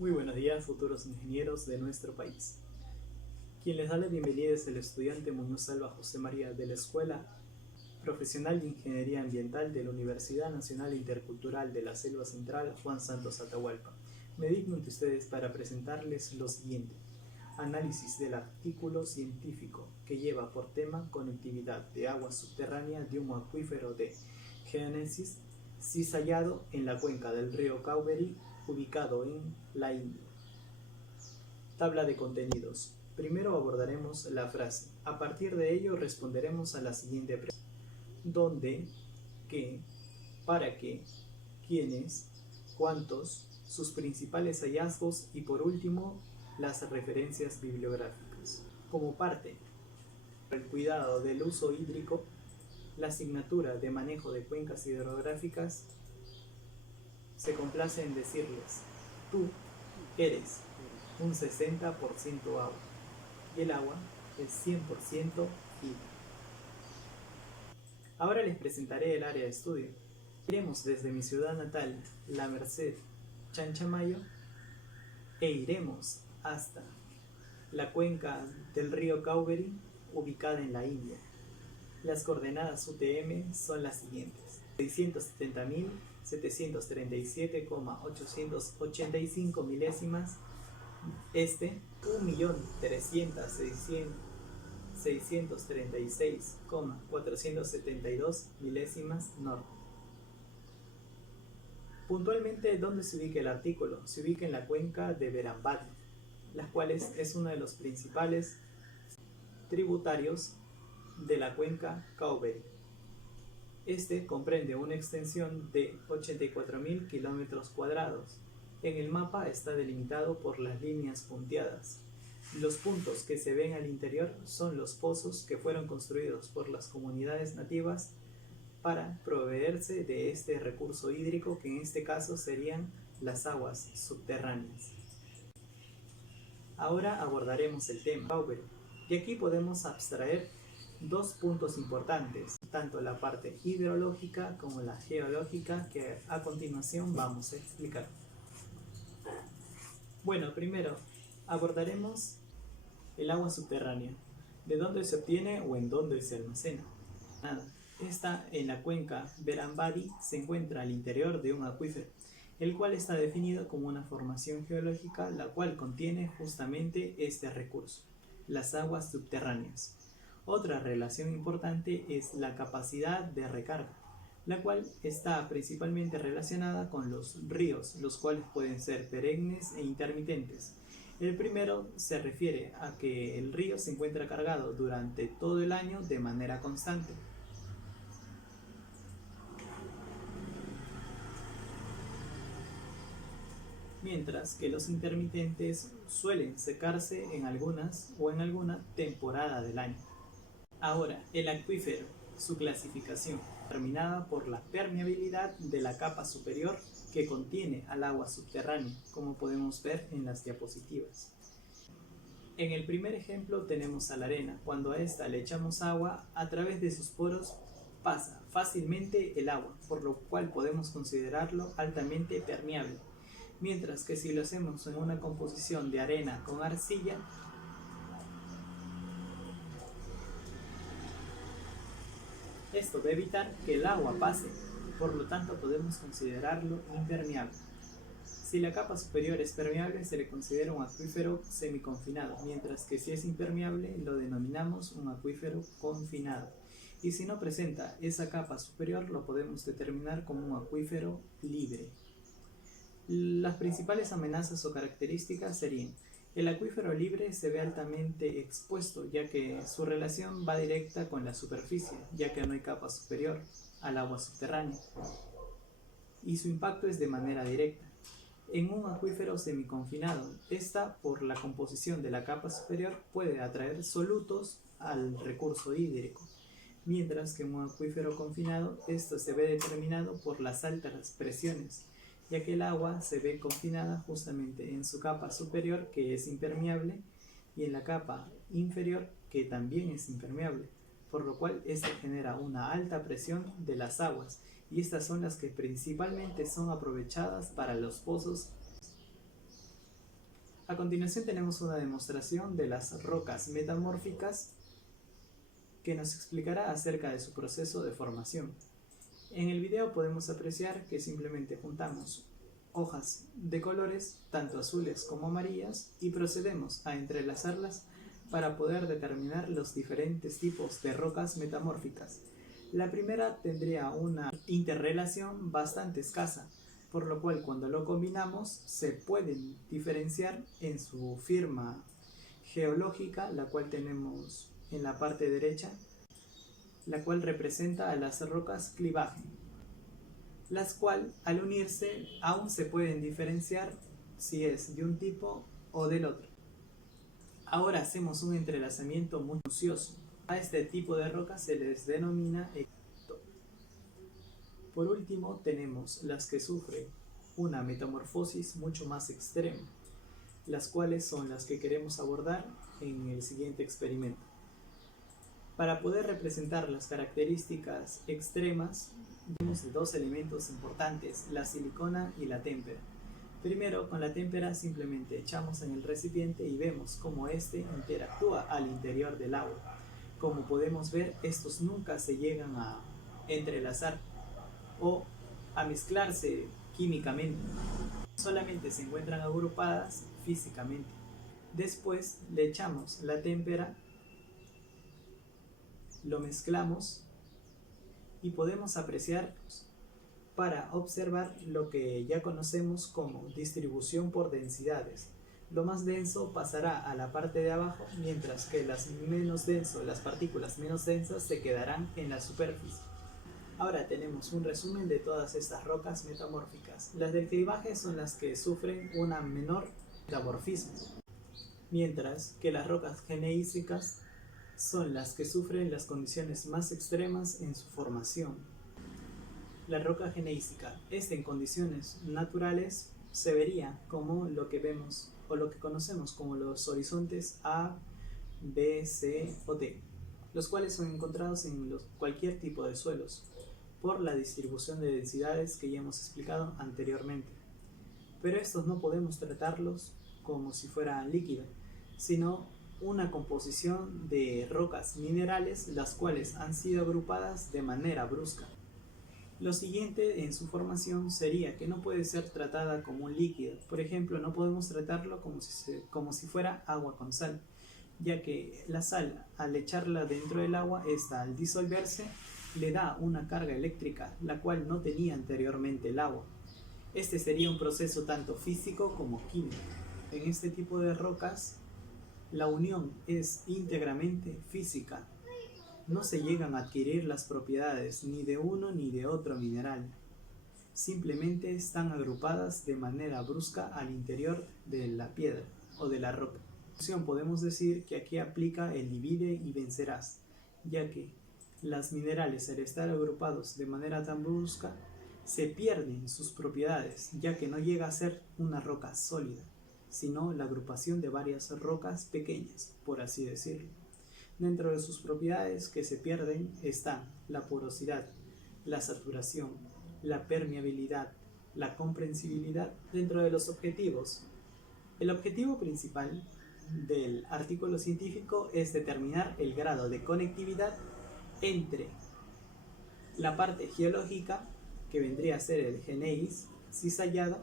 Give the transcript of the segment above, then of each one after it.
Muy buenos días, futuros ingenieros de nuestro país. Quien les da la bienvenida es el estudiante Muñoz Alba José María de la Escuela Profesional de Ingeniería Ambiental de la Universidad Nacional Intercultural de la Selva Central Juan Santos Atahualpa. Me digno ante ustedes para presentarles lo siguiente: análisis del artículo científico que lleva por tema conectividad de agua subterránea de un acuífero de Génesis cizallado en la cuenca del río Cauvery, ubicado en la India. Tabla de contenidos. Primero abordaremos la frase. A partir de ello responderemos a la siguiente pregunta: ¿dónde, qué, para qué, quiénes, cuántos, sus principales hallazgos y por último las referencias bibliográficas? Como parte del cuidado del uso hídrico, la asignatura de manejo de cuencas hidrográficas se complace en decirles: tú eres un 60% agua y el agua es 100% fibra. Ahora les presentaré el área de estudio. Iremos desde mi ciudad natal, La Merced, Chanchamayo, e iremos hasta la cuenca del río Cauvery, ubicada en la India. Las coordenadas UTM son las siguientes: 670.737,885 milésimas este, 1.300.636,472 milésimas norte. Puntualmente, ¿dónde se ubica el artículo? Se ubica en la cuenca de Berambati, las cuales es uno de los principales tributarios de la cuenca Cauvery. Este comprende una extensión de 84.000 kilómetros cuadrados. En el mapa está delimitado por las líneas punteadas. Los puntos que se ven al interior son los pozos que fueron construidos por las comunidades nativas para proveerse de este recurso hídrico, que en este caso serían las aguas subterráneas. Ahora abordaremos el tema Cauvery, y aquí podemos abstraer dos puntos importantes, tanto la parte hidrológica como la geológica, que a continuación vamos a explicar. Bueno, primero abordaremos el agua subterránea. ¿De dónde se obtiene o en dónde se almacena? Esta, en la cuenca Berambati, se encuentra al interior de un acuífero, el cual está definido como una formación geológica la cual contiene justamente este recurso, las aguas subterráneas. Otra relación importante es la capacidad de recarga, la cual está principalmente relacionada con los ríos, los cuales pueden ser perennes e intermitentes. El primero se refiere a que el río se encuentra cargado durante todo el año de manera constante. Mientras que los intermitentes suelen secarse en alguna temporada del año. Ahora, el acuífero, su clasificación, determinada por la permeabilidad de la capa superior que contiene al agua subterránea, como podemos ver en las diapositivas. En el primer ejemplo tenemos a la arena. Cuando a esta le echamos agua, a través de sus poros pasa fácilmente el agua, por lo cual podemos considerarlo altamente permeable. Mientras que si lo hacemos en una composición de arena con arcilla, esto va a evitar que el agua pase, por lo tanto podemos considerarlo impermeable. Si la capa superior es permeable, se le considera un acuífero semiconfinado, mientras que si es impermeable lo denominamos un acuífero confinado. Y si no presenta esa capa superior, lo podemos determinar como un acuífero libre. Las principales amenazas o características serían: el acuífero libre se ve altamente expuesto, ya que su relación va directa con la superficie, ya que no hay capa superior al agua subterránea, y su impacto es de manera directa. En un acuífero semiconfinado, esta, por la composición de la capa superior, puede atraer solutos al recurso hídrico, mientras que en un acuífero confinado, esto se ve determinado por las altas presiones, ya que el agua se ve confinada justamente en su capa superior, que es impermeable, y en la capa inferior, que también es impermeable, por lo cual esto genera una alta presión de las aguas, y estas son las que principalmente son aprovechadas para los pozos. A continuación tenemos una demostración de las rocas metamórficas que nos explicará acerca de su proceso de formación. En el video podemos apreciar que simplemente juntamos hojas de colores, tanto azules como amarillas, y procedemos a entrelazarlas para poder determinar los diferentes tipos de rocas metamórficas. La primera tendría una interrelación bastante escasa, por lo cual cuando lo combinamos se pueden diferenciar en su firma geológica, la cual tenemos en la parte derecha, la cual representa a las rocas clivaje, las cuales al unirse aún se pueden diferenciar si es de un tipo o del otro. Ahora hacemos un entrelazamiento muy minucioso. A este tipo de rocas se les denomina ecto. Por último tenemos las que sufren una metamorfosis mucho más extrema, las cuales son las que queremos abordar en el siguiente experimento. Para poder representar las características extremas, tenemos dos elementos importantes, la silicona y la témpera. Primero, con la témpera simplemente echamos en el recipiente y vemos cómo éste interactúa al interior del agua. Como podemos ver, estos nunca se llegan a entrelazar o a mezclarse químicamente, solamente se encuentran agrupadas físicamente. Después le echamos la témpera, lo mezclamos y podemos apreciar para observar lo que ya conocemos como distribución por densidades. Lo más denso pasará a la parte de abajo, mientras que las partículas menos densas se quedarán en la superficie. Ahora tenemos un resumen de todas estas rocas metamórficas. Las del clivaje son las que sufren una menor metamorfismo, mientras que las rocas gneisicas son las que sufren las condiciones más extremas en su formación. La roca gneisica, en condiciones naturales, se vería como lo que vemos o lo que conocemos como los horizontes A, B, C o D, los cuales son encontrados en cualquier tipo de suelos, por la distribución de densidades que ya hemos explicado anteriormente. Pero estos no podemos tratarlos como si fueran líquidos, sino una composición de rocas minerales, las cuales han sido agrupadas de manera brusca. Lo siguiente en su formación sería que no puede ser tratada como un líquido. Por ejemplo, no podemos tratarlo como si fuera agua con sal, ya que la sal, al echarla dentro del agua, esta al disolverse le da una carga eléctrica, la cual no tenía anteriormente el agua. Este sería un proceso tanto físico como químico. En este tipo de rocas, la unión es íntegramente física. No se llegan a adquirir las propiedades ni de uno ni de otro mineral. Simplemente están agrupadas de manera brusca al interior de la piedra o de la roca. Podemos decir que aquí aplica el divide y vencerás, ya que los minerales, al estar agrupados de manera tan brusca, se pierden sus propiedades, ya que no llega a ser una roca sólida, sino la agrupación de varias rocas pequeñas, por así decirlo. Dentro de sus propiedades que se pierden están la porosidad, la saturación, la permeabilidad, la comprensibilidad. Dentro de los objetivos, el objetivo principal del artículo científico es determinar el grado de conectividad entre la parte geológica, que vendría a ser el gneis cizallado,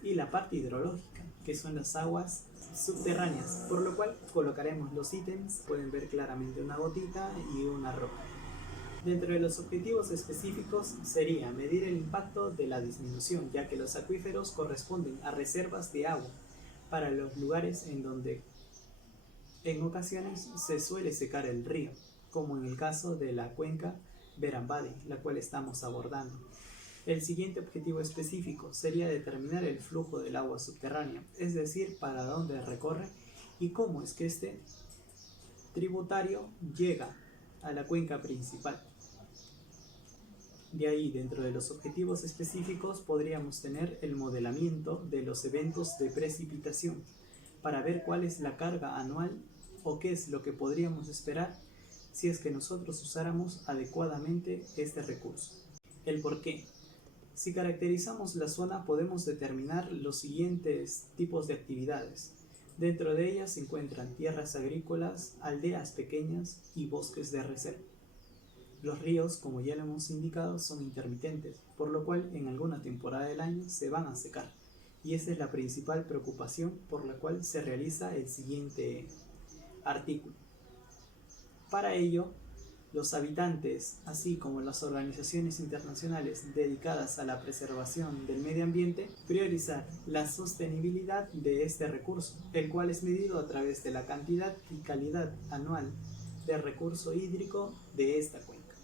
y la parte hidrológica, que son las aguas subterráneas, por lo cual colocaremos los ítems. Pueden ver claramente una gotita y una roca. Dentro de los objetivos específicos sería medir el impacto de la disminución, ya que los acuíferos corresponden a reservas de agua para los lugares en donde en ocasiones se suele secar el río, como en el caso de la cuenca Berambadi, la cual estamos abordando. El siguiente objetivo específico sería determinar el flujo del agua subterránea, es decir, para dónde recorre y cómo es que este tributario llega a la cuenca principal. De ahí, dentro de los objetivos específicos, podríamos tener el modelamiento de los eventos de precipitación, para ver cuál es la carga anual o qué es lo que podríamos esperar si es que nosotros usáramos adecuadamente este recurso. El por qué. Si caracterizamos la zona, podemos determinar los siguientes tipos de actividades. Dentro de ellas se encuentran tierras agrícolas, aldeas pequeñas y bosques de reserva. Los ríos, como ya lo hemos indicado, son intermitentes, por lo cual en alguna temporada del año se van a secar. Y esa es la principal preocupación por la cual se realiza el siguiente artículo. Para ello, los habitantes, así como las organizaciones internacionales dedicadas a la preservación del medio ambiente, priorizar la sostenibilidad de este recurso, el cual es medido a través de la cantidad y calidad anual de recurso hídrico de esta cuenca.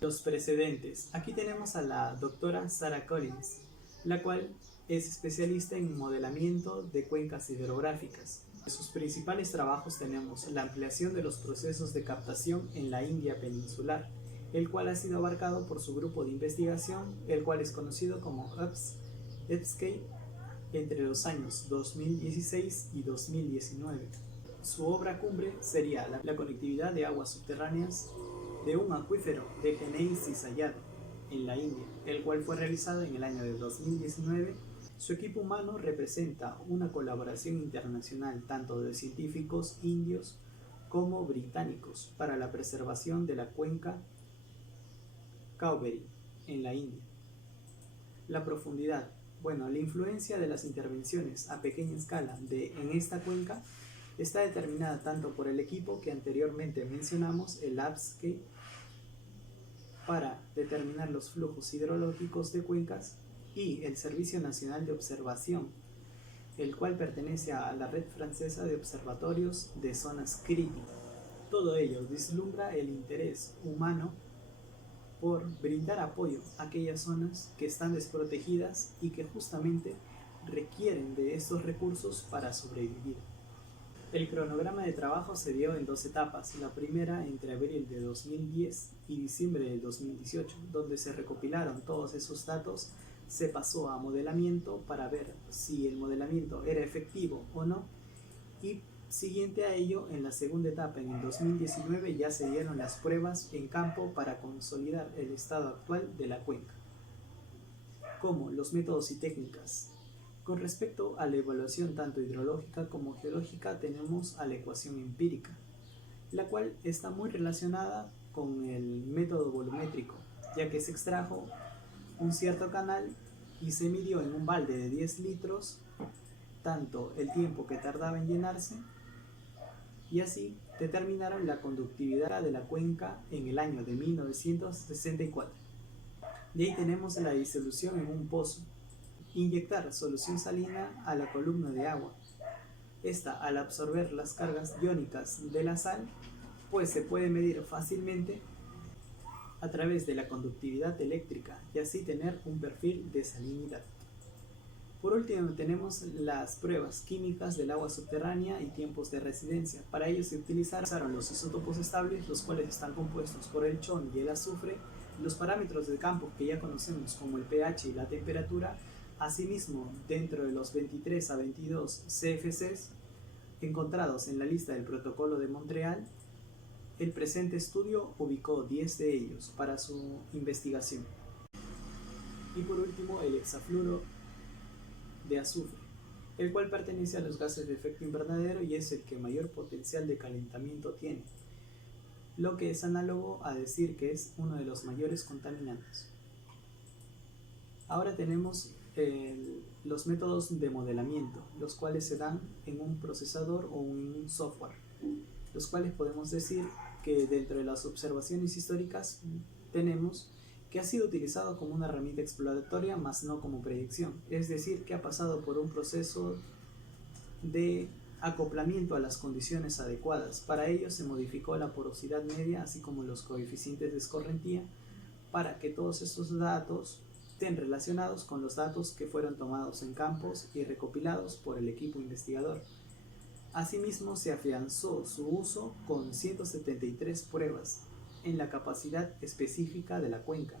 Los precedentes. Aquí tenemos a la doctora Sarah Collins, la cual es especialista en modelamiento de cuencas hidrográficas. De sus principales trabajos tenemos la ampliación de los procesos de captación en la India peninsular, el cual ha sido abarcado por su grupo de investigación, el cual es conocido como EPSCAPE, entre los años 2016 y 2019. Su obra cumbre sería la conectividad de aguas subterráneas de un acuífero de Genei-Sisayad en la India, el cual fue realizado en el año de 2019. Su equipo humano representa una colaboración internacional tanto de científicos indios como británicos para la preservación de la cuenca Cauvery en la India. La profundidad. Bueno, la influencia de las intervenciones a pequeña escala en esta cuenca está determinada tanto por el equipo que anteriormente mencionamos, el EPSCAPE, para determinar los flujos hidrológicos de cuencas, y el Servicio Nacional de Observación, el cual pertenece a la red francesa de observatorios de zonas críticas. Todo ello vislumbra el interés humano por brindar apoyo a aquellas zonas que están desprotegidas y que justamente requieren de estos recursos para sobrevivir. El cronograma de trabajo se dio en 2 etapas, la primera entre abril de 2010 y diciembre de 2018, donde se recopilaron todos esos datos, se pasó a modelamiento para ver si el modelamiento era efectivo o no, y siguiente a ello, en la segunda etapa, en el 2019, ya se dieron las pruebas en campo para consolidar el estado actual de la cuenca. Como los métodos y técnicas. Con respecto a la evaluación tanto hidrológica como geológica, tenemos a la ecuación empírica, la cual está muy relacionada con el método volumétrico, ya que se extrajo un cierto canal y se midió en un balde de 10 litros tanto el tiempo que tardaba en llenarse, y así determinaron la conductividad de la cuenca en el año de 1964. De ahí tenemos la disolución en un pozo. Inyectar solución salina a la columna de agua. Esta, al absorber las cargas iónicas de la sal, pues se puede medir fácilmente a través de la conductividad eléctrica y así tener un perfil de salinidad. Por último, tenemos las pruebas químicas del agua subterránea y tiempos de residencia. Para ello se utilizaron los isótopos estables, los cuales están compuestos por el chon y el azufre, los parámetros de campo que ya conocemos como el pH y la temperatura. Asimismo, dentro de los 23 a 22 CFCs encontrados en la lista del Protocolo de Montreal, el presente estudio ubicó 10 de ellos para su investigación. Y por último, el hexafluoro de azufre, el cual pertenece a los gases de efecto invernadero y es el que mayor potencial de calentamiento tiene, lo que es análogo a decir que es uno de los mayores contaminantes. Ahora tenemos los métodos de modelamiento, los cuales se dan en un procesador o en un software, los cuales podemos decir que dentro de las observaciones históricas tenemos que ha sido utilizado como una herramienta exploratoria, más no como predicción, es decir, que ha pasado por un proceso de acoplamiento a las condiciones adecuadas. Para ello se modificó la porosidad media, así como los coeficientes de escorrentía, para que todos estos datos estén relacionados con los datos que fueron tomados en campos y recopilados por el equipo investigador. Asimismo, se afianzó su uso con 173 pruebas en la capacidad específica de la cuenca,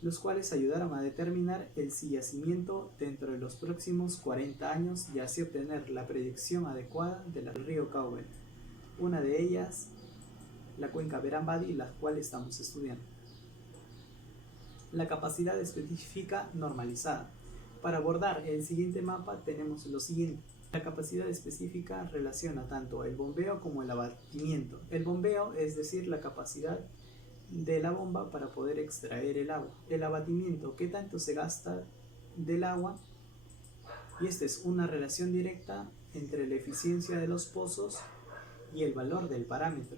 los cuales ayudaron a determinar el yacimiento dentro de los próximos 40 años y así obtener la predicción adecuada del río Cauvery, una de ellas la cuenca Berambadi, la cual estamos estudiando. La capacidad específica normalizada. Para abordar el siguiente mapa tenemos lo siguiente. La capacidad específica relaciona tanto el bombeo como el abatimiento. El bombeo es decir, la capacidad de la bomba para poder extraer el agua. El abatimiento, qué tanto se gasta del agua. Y esta es una relación directa entre la eficiencia de los pozos y el valor del parámetro,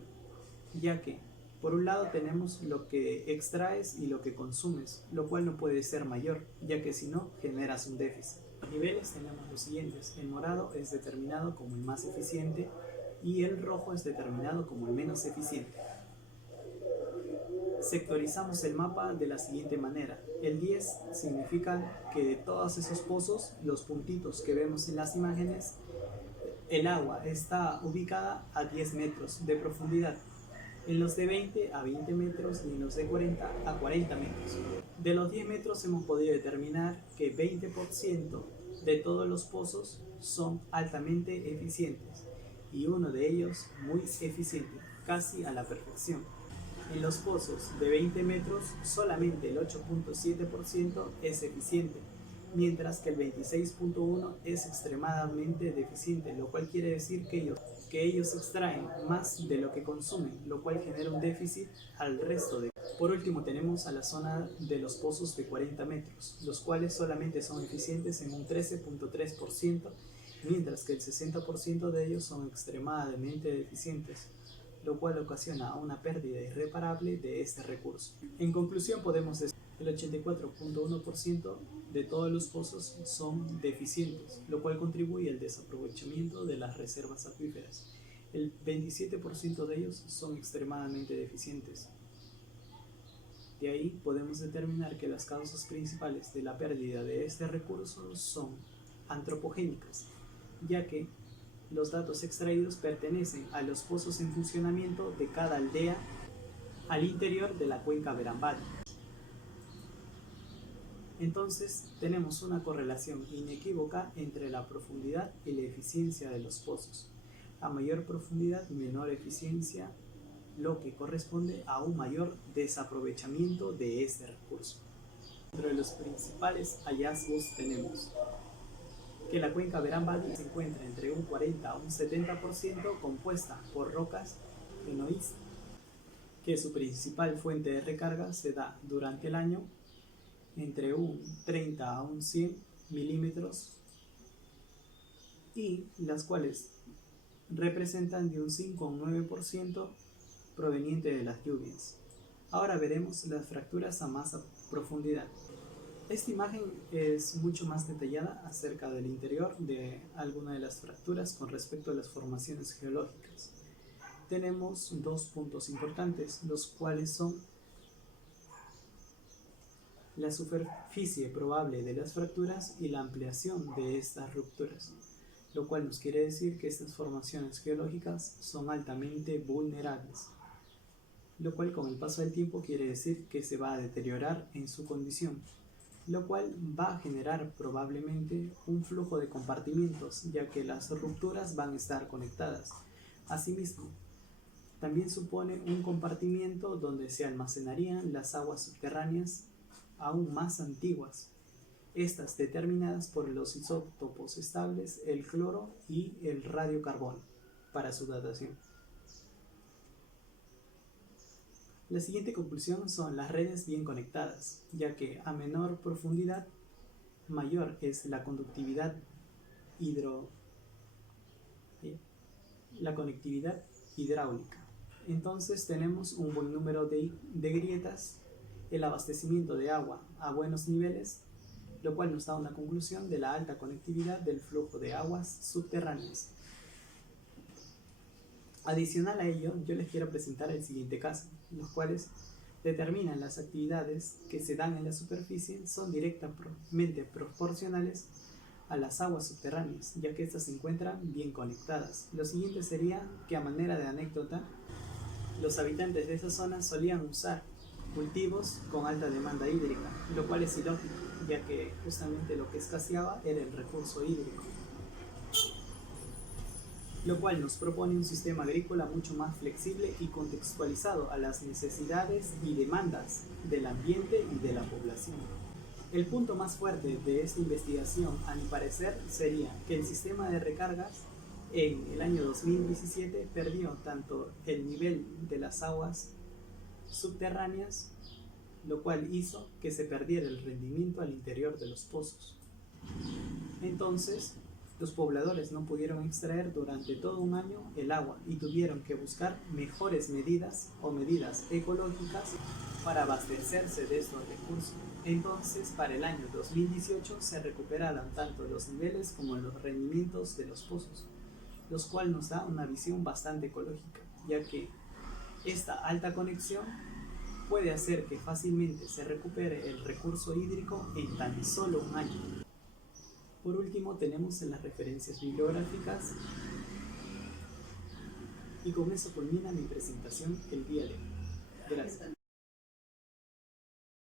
ya que por un lado tenemos lo que extraes y lo que consumes, lo cual no puede ser mayor, ya que si no generas un déficit. Los niveles tenemos los siguientes: el morado es determinado como el más eficiente y el rojo es determinado como el menos eficiente. Sectorizamos el mapa de la siguiente manera. El 10 significa que de todos esos pozos, los puntitos que vemos en las imágenes, el agua está ubicada a 10 metros de profundidad. En los de 20 a 20 metros y en los de 40 a 40 metros. De los 10 metros hemos podido determinar que 20% de todos los pozos son altamente eficientes y uno de ellos muy eficiente, casi a la perfección. En los pozos de 20 metros solamente el 8.7% es eficiente, mientras que el 26.1% es extremadamente deficiente, lo cual quiere decir que ellos extraen más de lo que consumen, lo cual genera un déficit al resto de. Por último tenemos a la zona de los pozos de 40 metros, los cuales solamente son eficientes en un 13.3%, mientras que el 60% de ellos son extremadamente deficientes, lo cual ocasiona una pérdida irreparable de este recurso. En conclusión podemos decir que el 84.1% de todos los pozos son deficientes, lo cual contribuye al desaprovechamiento de las reservas acuíferas. El 27% de ellos son extremadamente deficientes. De ahí podemos determinar que las causas principales de la pérdida de este recurso son antropogénicas, ya que los datos extraídos pertenecen a los pozos en funcionamiento de cada aldea al interior de la cuenca Berambari. Entonces tenemos una correlación inequívoca entre la profundidad y la eficiencia de los pozos. A mayor profundidad, menor eficiencia, lo que corresponde a un mayor desaprovechamiento de este recurso. Entre los principales hallazgos tenemos que la cuenca Berambari se encuentra entre un 40 a un 70% compuesta por rocas fenoístas, que su principal fuente de recarga se da durante el año entre un 30 a un 100 milímetros y las cuales representan de un 5 a un 9% proveniente de las lluvias. Ahora veremos las fracturas a más profundidad. Esta imagen es mucho más detallada acerca del interior de alguna de las fracturas con respecto a las formaciones geológicas. Tenemos dos puntos importantes, los cuales son la superficie probable de las fracturas y la ampliación de estas rupturas, lo cual nos quiere decir que estas formaciones geológicas son altamente vulnerables, lo cual con el paso del tiempo quiere decir que se va a deteriorar en su condición, lo cual va a generar probablemente un flujo de compartimientos, ya que las rupturas van a estar conectadas. Asimismo, también supone un compartimiento donde se almacenarían las aguas subterráneas aún más antiguas, estas determinadas por los isótopos estables, el cloro y el radiocarbono, para su datación. La siguiente conclusión son las redes bien conectadas, ya que a menor profundidad, mayor es la conectividad hidráulica. Entonces tenemos un buen número de grietas, el abastecimiento de agua a buenos niveles, lo cual nos da una conclusión de la alta conectividad del flujo de aguas subterráneas. Adicional a ello, yo les quiero presentar el siguiente caso, los cuales determinan las actividades que se dan en la superficie son directamente proporcionales a las aguas subterráneas, ya que estas se encuentran bien conectadas. Lo siguiente sería que, a manera de anécdota, los habitantes de esa zona solían usar cultivos con alta demanda hídrica, lo cual es ilógico, ya que justamente lo que escaseaba era el recurso hídrico. lo cual nos propone un sistema agrícola mucho más flexible y contextualizado a las necesidades y demandas del ambiente y de la población. El punto más fuerte de esta investigación, a mi parecer, sería que el sistema de recargas en el año 2017 perdió tanto el nivel de las aguas subterráneas, lo cual hizo que se perdiera el rendimiento al interior de los pozos. Entonces, los pobladores no pudieron extraer durante todo un año el agua y tuvieron que buscar mejores medidas o medidas ecológicas para abastecerse de estos recursos. Entonces, para el año 2018 se recuperaron tanto los niveles como los rendimientos de los pozos, los cuales nos da una visión bastante ecológica, ya que esta alta conexión puede hacer que fácilmente se recupere el recurso hídrico en tan solo un año. Por último, tenemos en las referencias bibliográficas, y con eso culmina mi presentación el día de hoy. Gracias.